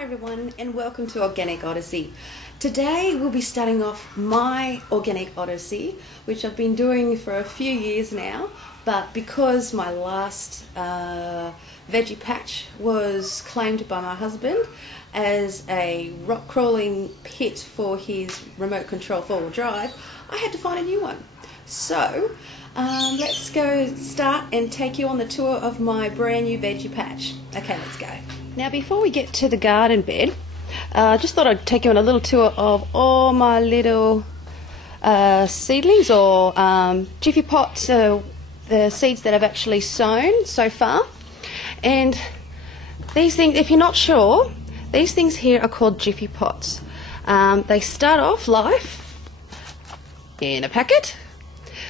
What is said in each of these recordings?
Hi everyone and welcome to Organic Odyssey. Today we'll be starting off my Organic Odyssey, which I've been doing for a few years now, but because my last veggie patch was claimed by my husband as a rock crawling pit for his remote control four-wheel drive, I had to find a new one. So let's go start and take you on the tour of my brand new veggie patch. Okay, let's go. Now before we get to the garden bed, just thought I'd take you on a little tour of all my little seedlings or Jiffy pots, the seeds that I've actually sown so far. And these things, if you're not sure, these things here are called Jiffy pots. They start off life in a packet.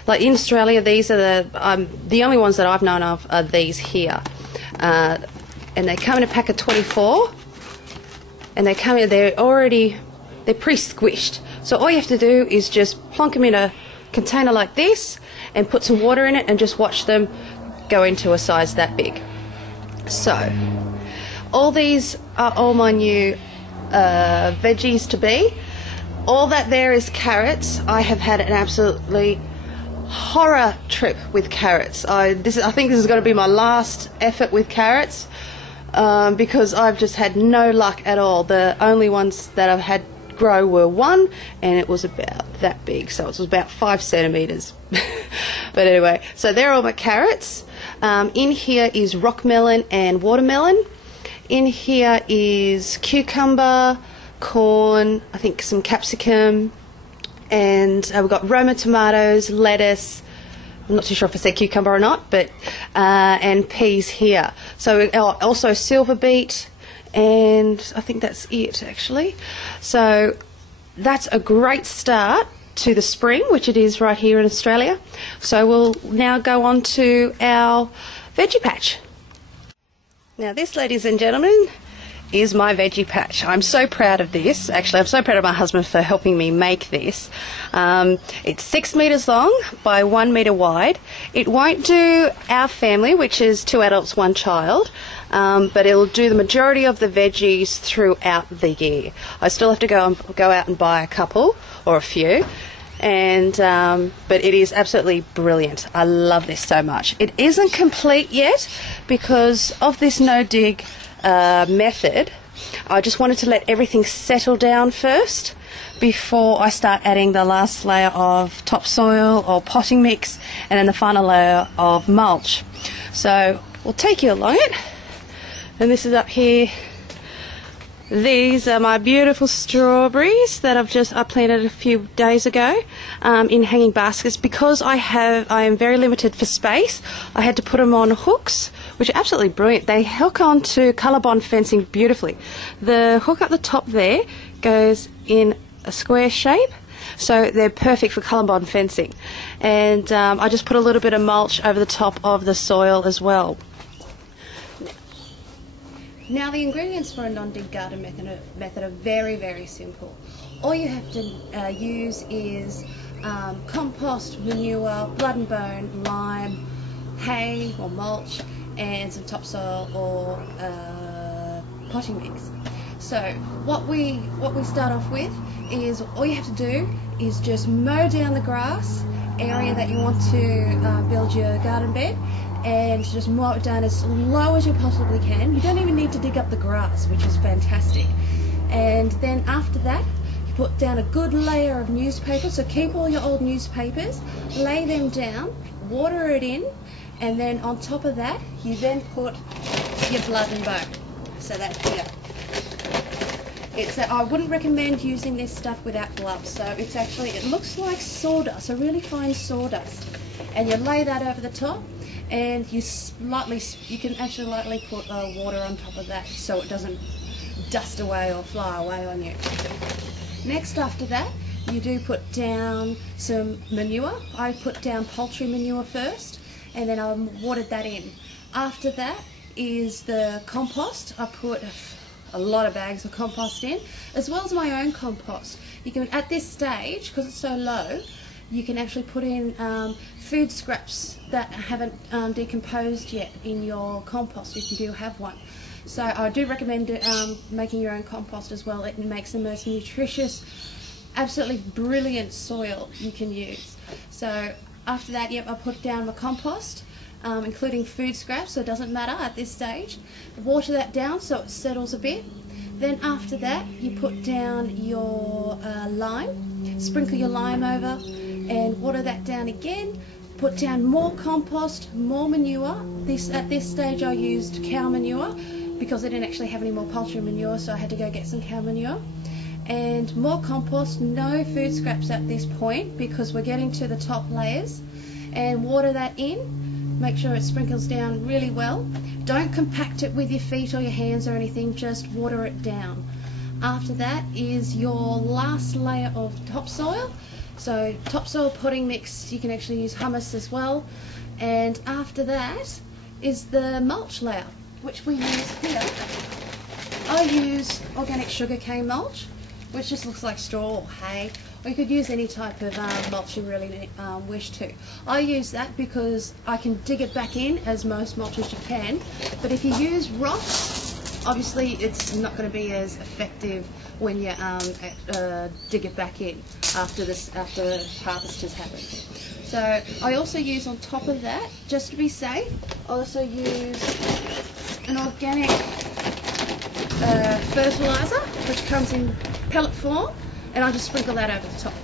Like in Australia, these are the only ones that I've known of are these here. And they come in a pack of 24, and they're pre-squished. So all you have to do is just plonk them in a container like this and put some water in it and just watch them go into a size that big. So all these are all my new veggies to be. All that there is carrots. I have had an absolutely horror trip with carrots. I think this is going to be my last effort with carrots. Because I've just had no luck at all. The only ones that I've had grow were one, and it was about that big, so it was about 5 centimeters. But anyway, so they're all my carrots. In here is rock melon and watermelon. In here is cucumber, corn, I think some capsicum, and we've got Roma tomatoes, lettuce. I'm not too sure if I said cucumber or not, but and peas here. So also silver beet, and I think that's it actually. So that's a great start to the spring, which it is right here in Australia. So we'll now go on to our veggie patch. Now this, ladies and gentlemen, is my veggie patch. I'm so proud of this. Actually, I'm so proud of my husband for helping me make this. It's 6 meters long by 1 meter wide. It won't do our family, which is 2 adults, 1 child, but it'll do the majority of the veggies throughout the year. I still have to go out and buy a couple or a few, and but it is absolutely brilliant. I love this so much. It isn't complete yet because of this no-dig method. I just wanted to let everything settle down first before I start adding the last layer of topsoil or potting mix and then the final layer of mulch. So we'll take you along it, and this is up here. These are my beautiful strawberries that I planted a few days ago in hanging baskets. Because I am very limited for space, I had to put them on hooks, which are absolutely brilliant. They hook onto ColourBond fencing beautifully. The hook at the top there goes in a square shape, so they're perfect for ColourBond fencing. And I just put a little bit of mulch over the top of the soil as well. Now the ingredients for a non-dig garden method are very, very simple. All you have to use is compost, manure, blood and bone, lime, hay or mulch, and some topsoil or potting mix. So what we start off with is all you have to do is just mow down the grass area that you want to build your garden bed, and just mow it down as low as you possibly can. You don't even need to dig up the grass, which is fantastic. And then after that, you put down a good layer of newspaper. So keep all your old newspapers, lay them down, water it in, and then on top of that, you then put your blood and bone. So that's here. I wouldn't recommend using this stuff without gloves. So it looks like sawdust, a really fine sawdust. And you lay that over the top, and you can actually lightly put water on top of that so it doesn't dust away or fly away on you. Next, after that, you do put down some manure. I put down poultry manure first, and then I watered that in. After that is the compost. I put a lot of bags of compost in, as well as my own compost. You can, at this stage, because it's so low, you can actually put in food scraps that haven't decomposed yet in your compost if you do have one. So I do recommend making your own compost as well. It makes the most nutritious, absolutely brilliant soil you can use. So after that, yep, I put down my compost, including food scraps, so it doesn't matter at this stage. Water that down so it settles a bit. Then after that, you put down your lime, sprinkle your lime over, and water that down again. Put down more compost, more manure. At this stage I used cow manure because I didn't actually have any more poultry manure, so I had to go get some cow manure. And more compost, no food scraps at this point because we're getting to the top layers. And water that in, make sure it sprinkles down really well. Don't compact it with your feet or your hands or anything, just water it down. After that is your last layer of topsoil. So topsoil potting mix, you can actually use humus as well. And after that is the mulch layer, which we use here. I use organic sugarcane mulch, which just looks like straw or hay. Or you could use any type of mulch you really wish to. I use that because I can dig it back in, as most mulches you can. But if you use rock, obviously it's not going to be as effective when you dig it back in after harvest has happened. So I also use on top of that, just to be safe, I also use an organic fertilizer, which comes in pellet form, and I just sprinkle that over the top.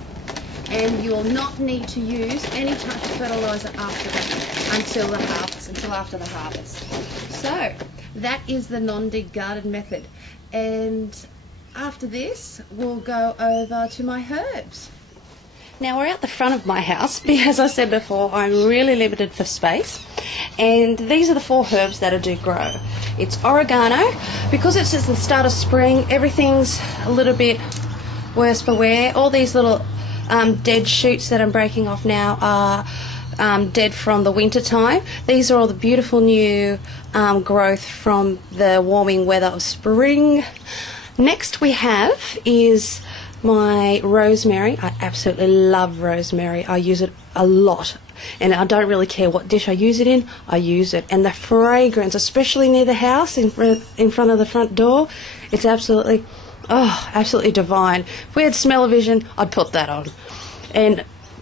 And you will not need to use any type of fertilizer after that until after the harvest. So that is the non-dig garden method. And after this, we'll go over to my herbs. Now we're out the front of my house because, as I said before, I'm really limited for space. And these are the 4 herbs that I do grow. It's oregano. Because it's just the start of spring, everything's a little bit worse for wear. All these little dead shoots that I'm breaking off now are dead from the winter time. These are all the beautiful new growth from the warming weather of spring. Next we have is my rosemary. I absolutely love rosemary. I use it a lot, and I don't really care what dish I use it in, I use it. And the fragrance, especially near the house, in front of the front door, it's absolutely divine. If we had smell-o-vision, I'd put that on.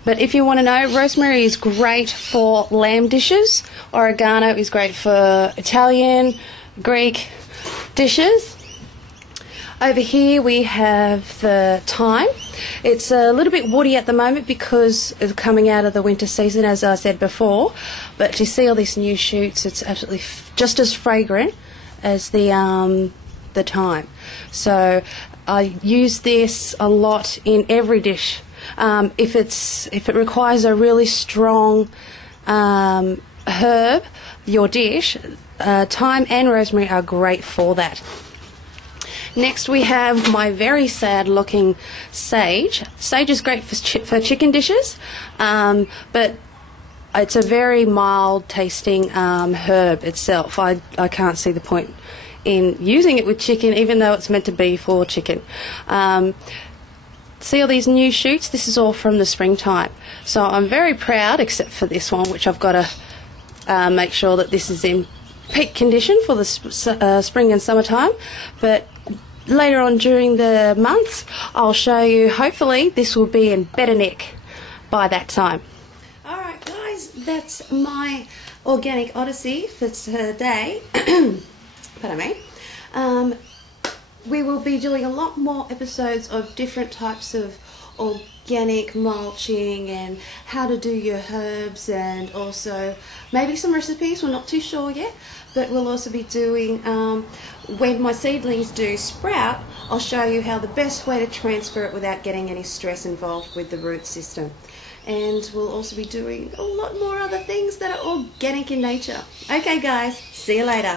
But if you want to know, rosemary is great for lamb dishes. Oregano is great for Italian, Greek dishes. Over here we have the thyme. It's a little bit woody at the moment because it's coming out of the winter season, as I said before. But you see all these new shoots, it's absolutely just as fragrant as the thyme. So I use this a lot in every dish. If it requires a really strong herb, your dish, thyme and rosemary are great for that. Next we have my very sad looking sage. Sage is great for chicken dishes, but it's a very mild tasting herb itself. I can't see the point in using it with chicken, even though it's meant to be for chicken. See all these new shoots? This is all from the springtime. So I'm very proud, except for this one, which I've got to make sure that this is in peak condition for the spring and summertime. But later on during the months, I'll show you, hopefully this will be in better nick by that time. Alright guys, that's my organic odyssey for today. Pardon me. We will be doing a lot more episodes of different types of organic mulching and how to do your herbs, and also maybe some recipes. We're not too sure yet, but we'll also be doing when my seedlings do sprout, I'll show you how the best way to transfer it without getting any stress involved with the root system. And we'll also be doing a lot more other things that are organic in nature. Okay guys, see you later.